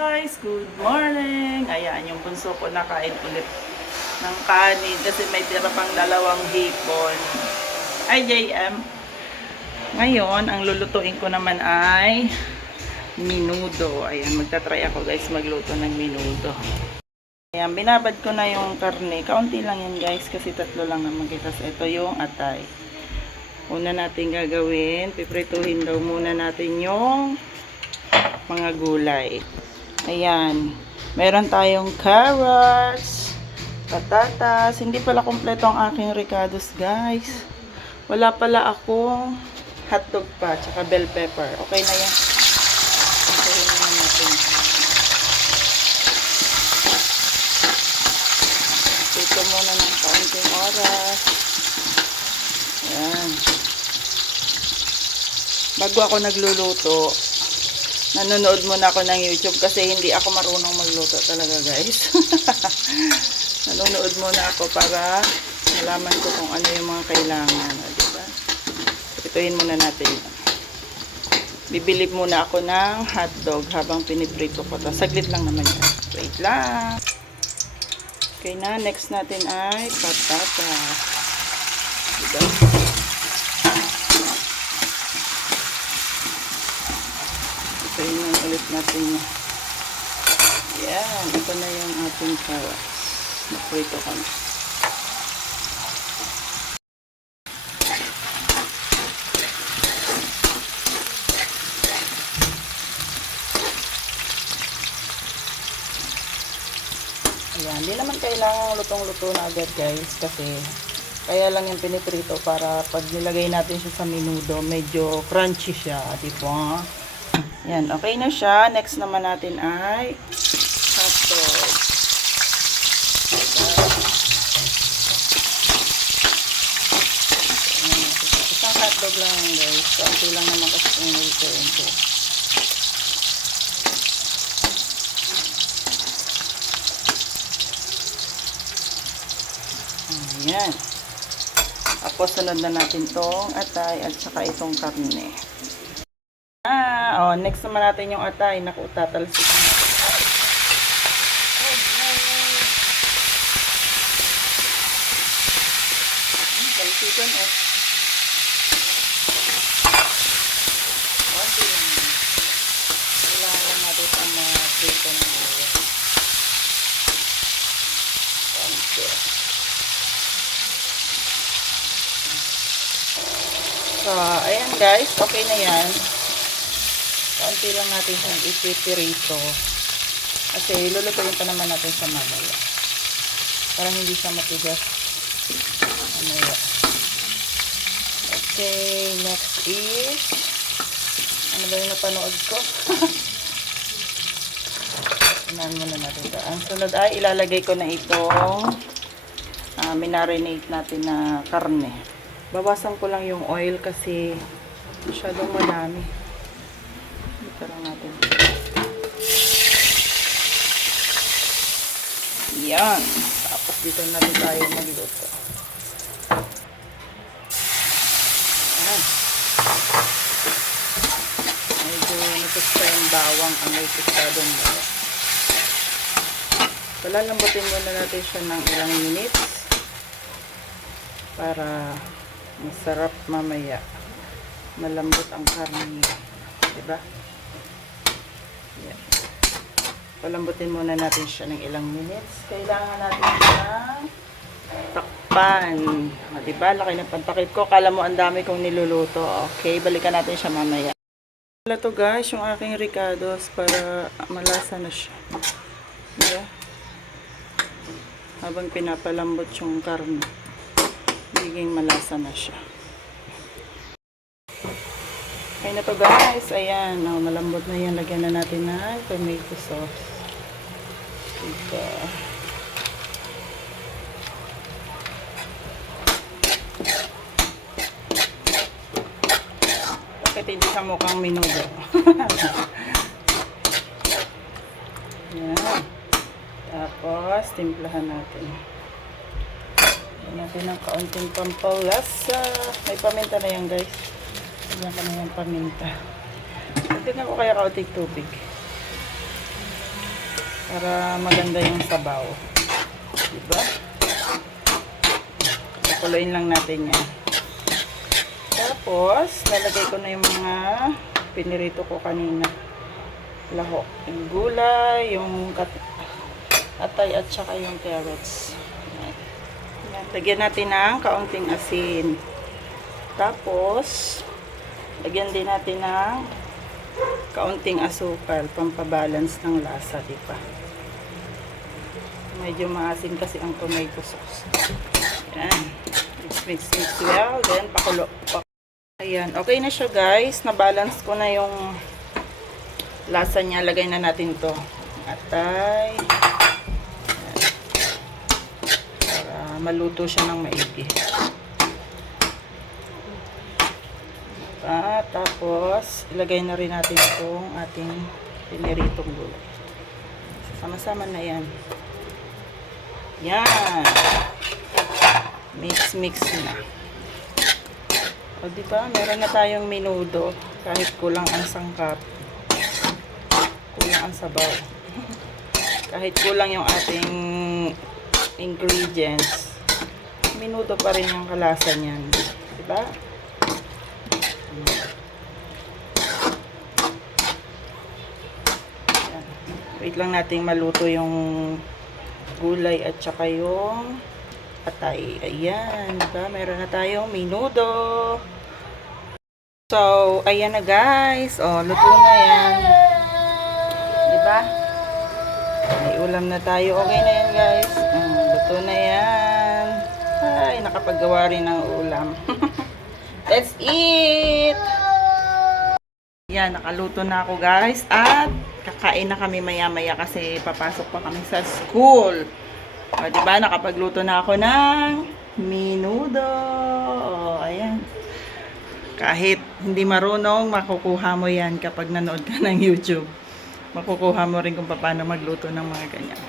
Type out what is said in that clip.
Guys, good morning! Ayan, yung bunso ko nakain ulit ng kanin kasi may tira pang dalawang hipon. Ay, JM. Ngayon, ang lulutuin ko naman ay minudo. Ayan, magta-try ako guys magluto ng minudo. Ayan, binabad ko na yung karne. Kaunti lang yan guys kasi tatlo lang naman kita. Ito yung atay. Una natin gagawin, piprituhin daw muna natin yung mga gulay. Ayan. Meron tayong carrots, patatas. Hindi pala kompleto ang aking ricados, guys. Wala pala akong hotdog pa, tsaka bell pepper. Okay na yan. Piprituhin na natin. Ito muna ng kaunting oras. Ayan. Bago ako nagluluto, nanonood muna ako ng YouTube kasi hindi ako marunong magluto talaga guys. Nanonood muna ako para malaman ko kung ano yung mga kailangan. Diba? Prituhin muna natin. Bibili muna ako ng hotdog habang piniprito ko. Saglit lang naman yan. Wait lang. Okay na. Next natin ay patatas. Diba? Ito ulit natin. Yan. Ito na yung ating carrots. Naprito ko na. Ayan. Hindi naman kailangan lutong-luto na agad guys. Kasi kaya lang yung piniprito para pag nilagay natin siya sa minudo, medyo crunchy siya. Diba? Yan, okay na siya. Next naman natin ay hotdog. Isang hotdog lang guys. Kunti lang naman kasi yung nilituin ko. Ayan. Tapos sunod na natin tong atay at saka itong karne. Oh, next naman natin yung atay. Naku, tatalsikan natin. Talsikan oh. Konti lang. Kailangan natin ang mga prito ng mga. Konti. So, ayan guys. Okay na yan. Kaunti lang natin siyang ipipirito. Kasi lulutuin pa naman natin sa mamaya. Para hindi siya matigas. Mamaya. Okay, next is ano ba yung napanood ko? Unahan muna natin ito. Ang sunod ay ilalagay ko na itong minarinate natin na karne. Bawasan ko lang yung oil kasi masyadong madami. Ito lang natin. Yan. Tapos dito na rin tayo magluto. Ayan. Medyo natusta yung bawang. May tustadong bawang. Palalambutin muna natin siya ng ilang minutes para masarap mamaya. Malambot ang karne. Diba? Yan. Palambutin muna natin siya ng ilang minutes. Kailangan natin siyang takpan. Diba? Laki ng pantakip ko. Kala mo ang dami kong niluluto. Okay, balikan natin siya mamaya. Wala to guys, yung aking ricados para malasa na siya. Diba? Habang pinapalambot yung karne, magiging malasa na siya. Okay na to guys. Ayan. Oh, malambot na yan. Lagyan na natin ng tomato sauce. Ito. Bakit hindi siya mukhang minudo? Ayan. Tapos, timplahan natin. Lagyan natin ng kaunting pampalasa. May paminta na yan guys. Lagyan ko na yung paminta. Tignan ko kaya kaunting tubig. Para maganda yung sabaw. Diba? Pakuluin lang natin yan. Tapos, lalagay ko na yung mga pinirito ko kanina. Lahok. Yung gulay, yung atay at saka yung carrots. Yan. Lagyan natin ng kaunting asin. Tapos, lagyan din natin ng kaunting asukal, pampabalance ng lasa, diba? Medyo maasin kasi ang tomato sauce. Yan. Mix well. Then, pakulo. Ayan. Okay na siya, guys. Na-balance ko na yung lasa niya. Lagay na natin to. Atay. Para maluto siya ng maigi. Tapos, ilagay na rin natin itong ating piniritong gulay. Sama-sama na yan. Yan. Mix na. O, diba? Meron na tayong menudo. Kahit kulang ang sangkap. Kulang ang sabaw. Kahit kulang yung ating ingredients. Menudo pa rin yung kalasa niyan. Diba? Wait lang nating maluto yung gulay at saka yung atay. Ayan, diba? Meron na tayong menudo. So, ayan na guys. O, luto na yan. Diba? May ulam na tayo. Okay na yan guys. Luto na yan. Ay, nakapagawa rin ng ulam. Let's eat! Yan, nakaluto na ako guys. At kakain na kami maya-maya kasi papasok pa kami sa school. O, diba? Nakapagluto na ako ng menudo. O, ayan. Kahit hindi marunong, makukuha mo yan kapag nanood ka ng YouTube. Makukuha mo rin kung paano magluto ng mga ganyan.